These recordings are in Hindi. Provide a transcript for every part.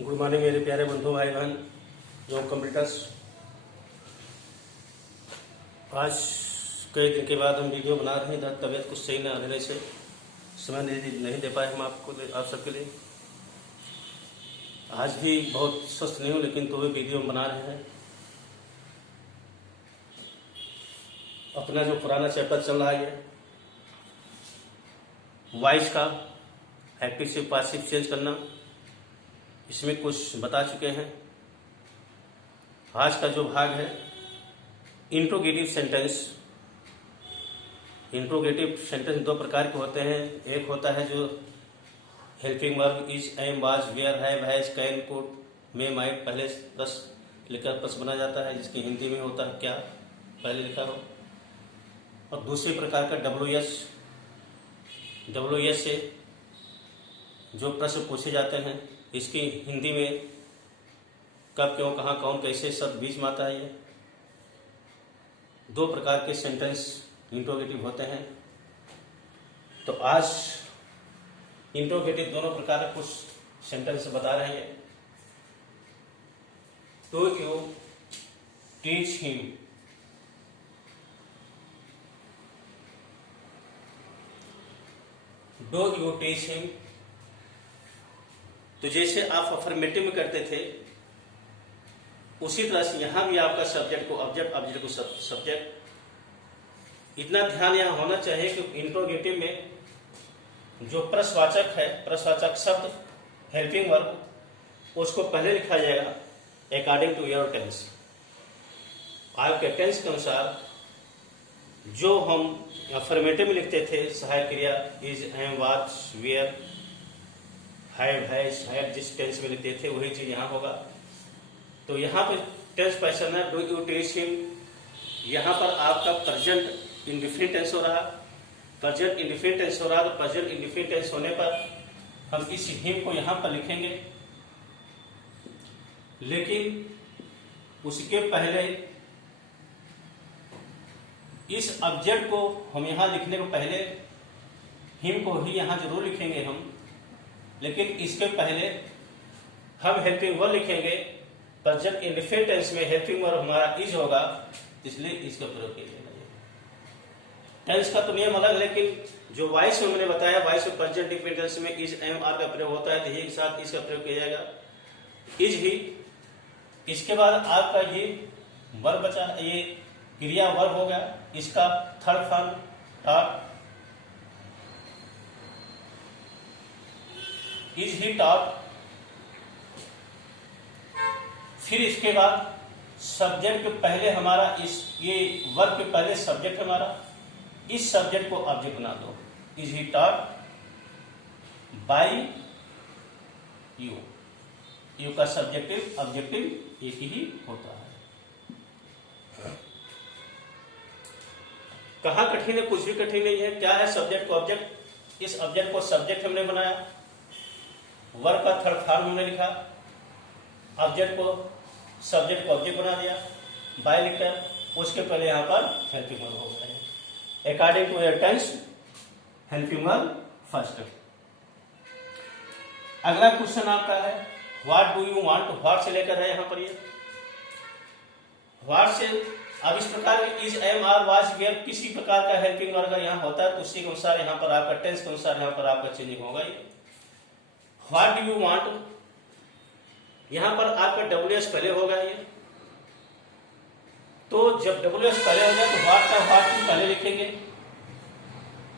गुड मॉर्निंग मेरे प्यारे बंधु भाई बहन जो कंप्यूटर्स। आज कई दिन के बाद हम वीडियो बना रहे हैं। तबीयत कुछ सही न रहने से समय नहीं दे पाए हम आप सबके लिए। आज भी बहुत स्वस्थ नहीं हूँ लेकिन तो भी वीडियो बना रहे हैं। अपना जो पुराना चैप्टर चल रहा है वॉइस का एक्टिव से पासिव चेंज करना, इसमें कुछ बता चुके हैं। आज का जो भाग है इंट्रोगेटिव सेंटेंस। इंट्रोगेटिव सेंटेंस दो प्रकार के होते हैं। एक होता है जो helping verb is, am, was, were, have, has, can, could, may, might पहले प्रश्न लिखकर प्रश्न बना जाता है, जिसकी हिंदी में होता है क्या पहले लिखा हो। और दूसरी प्रकार का डब्ल्यू एस से जो प्रश्न पूछे जाते हैं, इसकी हिंदी में कब, क्यों, कहाँ, कौन, कैसे शब्द बीच में आता है। ये दो प्रकार के सेंटेंस इंट्रोगेटिव होते हैं। तो आज इंट्रोगेटिव दोनों प्रकार के कुछ सेंटेंस बता रहे हैं। Do you teach him, do you teach him. तो जैसे आप अफर्मेटिव में करते थे उसी तरह से यहां भी आपका सब्जेक्ट को ऑब्जेक्ट, ऑब्जेक्ट को सब्जेक्ट। इतना ध्यान यहां होना चाहिए कि इंट्रोगेटिव में जो प्रश्नवाचक है, प्रश्नवाचक शब्द हेल्पिंग वर्ब, उसको पहले लिखा जाएगा अकॉर्डिंग टू योर टेंस। आपके टेंस के अनुसार जो हम अफर्मेटिव में लिखते थे सहायक क्रिया is, am, was, were, have, has, had, जिस टेंस में लिखते थे वही चीज यहाँ होगा। तो यहाँ पे टेंस पर्सन है डू यू टीच हिम। यहाँ पर आपका प्रेजेंट इंडिफिनिट टेंस हो रहा, प्रेजेंट इंडिफिनिट टेंस हो रहा। तो प्रेजेंट इंडिफिनिट टेंस होने पर हम इस हिम को यहाँ पर लिखेंगे, लेकिन उसके पहले इस ऑब्जेक्ट को हम यहाँ लिखने को पहले हिम को ही यहाँ जरूर लिखेंगे हम, लेकिन इसके पहले हम हेल्पिंग वर्ब लिखेंगे। प्रेजेंट इंडिफिनिट टेंस में हेल्पिंग वर्ब हमारा इज होगा, इसलिए इसका प्रयोग किया जाएगा। टेंस का तो नियम अलग, लेकिन जो वॉइस में मैंने बताया, वॉइस में प्रेजेंट इंडिफिनिट टेंस में इज, एम, आर का प्रयोग होता है, तो ये के साथ इसका प्रयोग किया जाएगा, इज ही। इसके बाद आपका ये वर्ब बचा, ये क्रिया वर्ब हो गया, इसका third form taught, is he taught. फिर इसके बाद सब्जेक्ट के पहले हमारा ये वर्ब के पहले सब्जेक्ट हमारा, इस सब्जेक्ट को ऑब्जेक्ट बना दो, is he taught by you. You का सब्जेक्टिव ऑब्जेक्टिव एक ही होता है। कहाँ कठिन है? कुछ भी कठिन नहीं है। क्या है? सब्जेक्ट को ऑब्जेक्ट। इस ऑब्जेक्ट को सब्जेक्ट हमने बनाया, वर्ब का थर्ड फॉर्म हमने लिखा, ऑब्जेक्ट को सब्जेक्ट को ऑब्जेक्ट बना दिया बाय लिखकर, उसके पहले यहाँ पर हेल्पिंग वर्ब हो गया। According to your tense helping verb first. अगला क्वेश्चन आपका है what do you want. What से लेकर है यहाँ पर ये व्हाट से। अब इस प्रकार के is, am, are, was, were किसी प्रकार का हेल्पिंग वर्ब अगर यहाँ होता है तो उसी के अनुसार यहाँ पर आपका टेंस के अनुसार यहाँ पर आपका चेंजिंग होगा। ये व्हाट डू यू वांट, यहां पर आपका डब्ल्यू एस पहले होगा। ये तो जब डब्ल्यू एस पहले होगा तो व्हाट का व्हाट भी पहले लिखेंगे।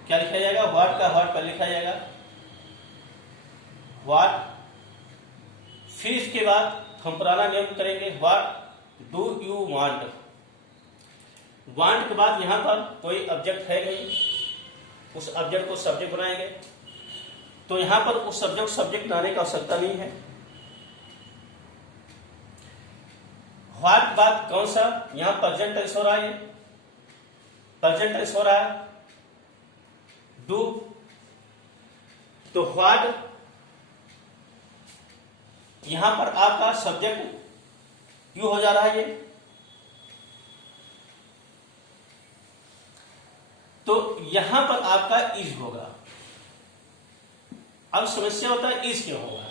क्या लिखा जाएगा? व्हाट का व्हाट पहले लिखा जाएगा, व्हाट। फिर इसके बाद हम पुराना नियम करेंगे what do you want. Want के बाद यहां पर कोई ऑब्जेक्ट है नहीं, उस ऑब्जेक्ट को सब्जेक्ट बनाएंगे, तो यहां पर उस सब्जेक्ट बनाने की आवश्यकता नहीं है। व्हाट के बाद कौन सा? यहां प्रेजेंट टेंस हो रहा है, प्रेजेंट टेंस हो रहा है। डू, तो व्हाट यहां पर आपका सब्जेक्ट यू हो जा रहा है ये, तो यहां पर आपका इज होगा। अब समस्या होता है इज क्यों होगा।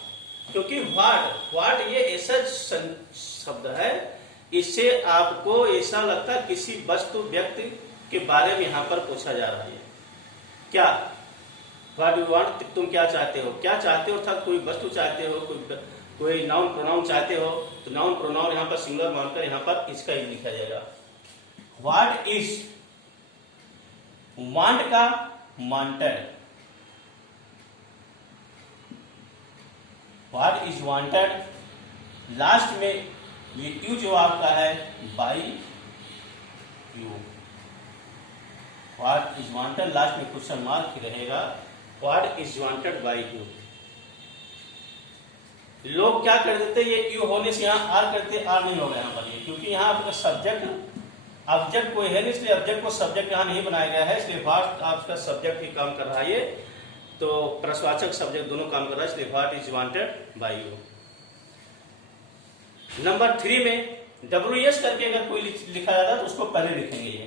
क्योंकि व्हाट ये ऐसा शब्द है, इससे आपको ऐसा लगता है किसी वस्तु व्यक्ति के बारे में यहाँ पर पूछा जा रहा है। क्या व्हाट यू वांट, तुम क्या चाहते हो, क्या चाहते हो, अर्थात कोई वस्तु चाहते हो, कोई नाउन प्रोनाउन चाहते हो, तो नाउन प्रोनाउन यहाँ पर सिंगुलर मानकर यहाँ पर इसका ही लिखा जाएगा। व्हाट इज, वांट का wanted, what is wanted, last में ये यू जो आपका है by you, what is wanted, last में क्वेश्चन मार्क ही रहेगा, what is wanted by you. लोग क्या कर देते, ये यू होने से यहाँ आर करते, आर नहीं होगा यहाँ पर ये, क्योंकि यहाँ आपका सब्जेक्ट ऑब्जेक्ट कोई है नहीं, इसलिए ऑब्जेक्ट को सब्जेक्ट यहाँ नहीं बनाया गया है, इसलिए व्हाट आपका सब्जेक्ट ही काम कर रहा है ये, तो प्रश्नवाचक सब्जेक्ट दोनों काम कर रहा है, इसलिए what is wanted by you. Number 3 में WS करके अगर कोई लिखा जाता है तो उसको पहले लिखेंगे ये।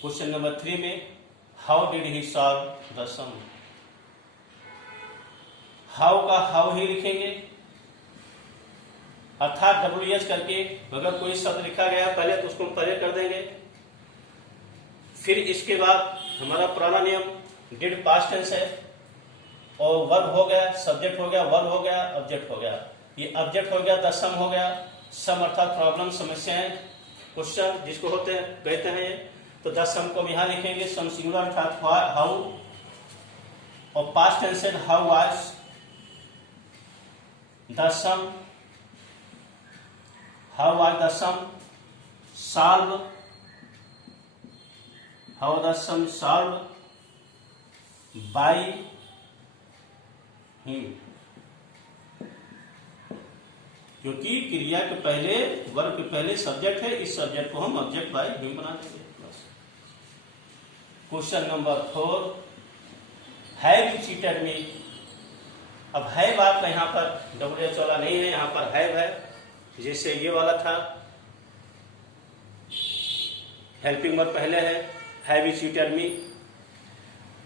क्वेश्चन नंबर 3 में how did he solve the sum, how का हाउ ही लिखेंगे, अर्थात WS करके अगर कोई शब्द लिखा गया पहले तो उसको पहले कर देंगे। फिर इसके बाद हमारा पुराना नियम डिड पास्ट टेंस है, और वर्ब हो गया, सब्जेक्ट हो गया, वर्ब हो गया, ऑब्जेक्ट हो गया। ये ऑब्जेक्ट हो गया, द सम हो गया, सम अर्थात प्रॉब्लम, समस्याएं, क्वेश्चन जिसको होते हैं कहते हैं, तो द सम को हम यहाँ लिखेंगे, सम सिंगुलर अर्थात हाउ, और पास्ट टेंस है how was the sum, how was the sum solve, how the sum solve by him, क्योंकि क्रिया के पहले वर्ब के पहले सब्जेक्ट है, इस सब्जेक्ट को हम ऑब्जेक्ट बाय हिम बना देंगे। Question number 4, have you cheated मी। अब हैव आपका यहाँ पर WH वाला नहीं है, यहाँ पर हैव है, जैसे ये वाला था, हेल्पिंग वर्ब पहले है, हैव यू चीटेड मी,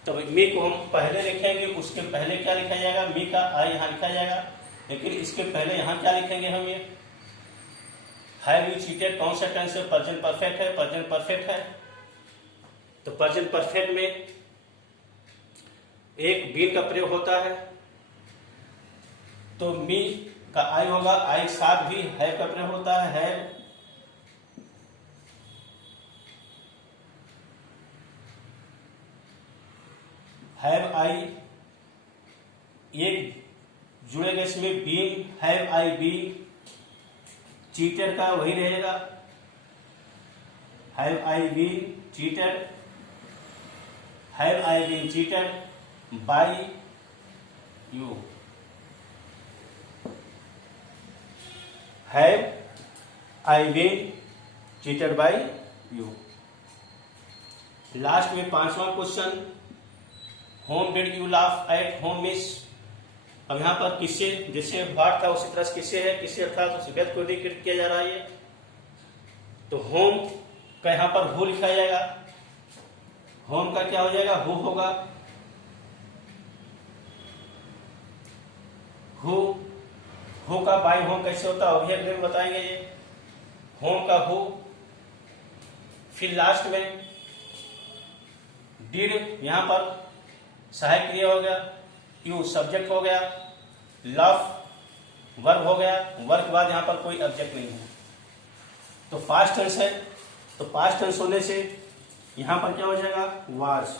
तो मी को हम पहले लिखेंगे, उसके पहले क्या लिखा जाएगा, मी का आई यहाँ लिखा जाएगा, लेकिन इसके पहले यहाँ क्या लिखेंगे हम, ये हैव यू चीटेड कौन सा टेंस है, प्रेजेंट परफेक्ट है, प्रेजेंट परफेक्ट है, तो प्रेजेंट परफेक्ट में एक बीन का प्रयोग होता है, तो मी का आई होगा, आई साथ भी हैव का प्रयोग होता है, हैव आई, एक जुड़ेगा इसमें been, have I been, cheater का वही रहेगा, have I been cheater, have I been cheater by you, have I been cheated by you. Last में 5वां question, whom did you laugh at, whom miss, अब यहाँ पर किससे, जैसे व्हाट था उसी तरह से किससे है, किससे अर्थात उस व्यक्ति को इंडिकेट किया जा रहा है, तो होम का यहाँ पर हु लिखा जाएगा, होम का क्या हो जाएगा, हु होगा, हु का बाय होम कैसे होता है अभी अगले में बताएंगे ये, होम का हु, फिर लास्ट में डिड यहाँ पर सहायक क्रिया हो गया, यू सब्जेक्ट हो गया, लव वर्ब हो गया, वर्ब के बाद यहाँ पर कोई ऑब्जेक्ट नहीं है, तो पास्ट टेंस है, तो पास्ट टेंस होने से यहाँ पर क्या हो जाएगा, was,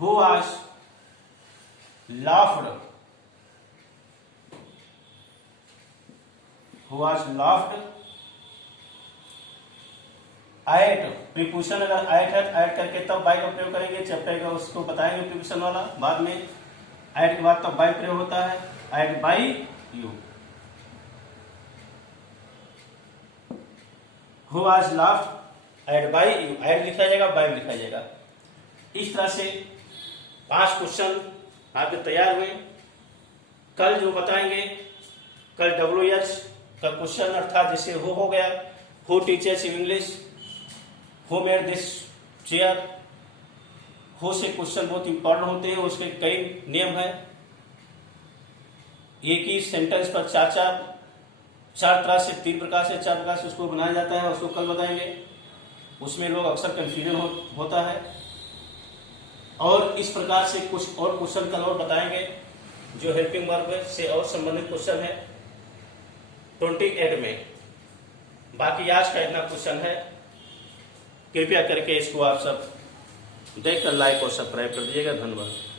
who was laughed, who was laughed eight, preposition अगर एट है, ऐड करके तब बाय का प्रयोग करेंगे, चैप्टर का उसको बताएंगे प्रीपोजिशन वाला बाद में, ऐड के बाद तब बाय प्रयोग होता है, at by you, who was laughed at by you, at लिखा जाएगा, बाय लिखा जाएगा। इस तरह से 5 क्वेश्चन आपके तैयार हुए। कल जो बताएंगे, कल WH का क्वेश्चन अर्थात जैसे हु हो गया, who teachers in English, who made this chair, who से क्वेश्चन बहुत इंपॉर्टेंट होते हैं, उसके कई नियम है, एक ही सेंटेंस पर चार तरह से, 3 प्रकार से, 4 प्रकार से उसको बनाया जाता है, उसको कल बताएंगे। उसमें लोग अक्सर कंफ्यूजन होता है। और इस प्रकार से कुछ और क्वेश्चन कल और बताएंगे जो हेल्पिंग वर्ब से और संबंधित क्वेश्चन है 28 में। बाकी आज का इतना क्वेश्चन है, कृपया करके इसको आप सब देखकर लाइक और सब्सक्राइब कर दीजिएगा। धन्यवाद।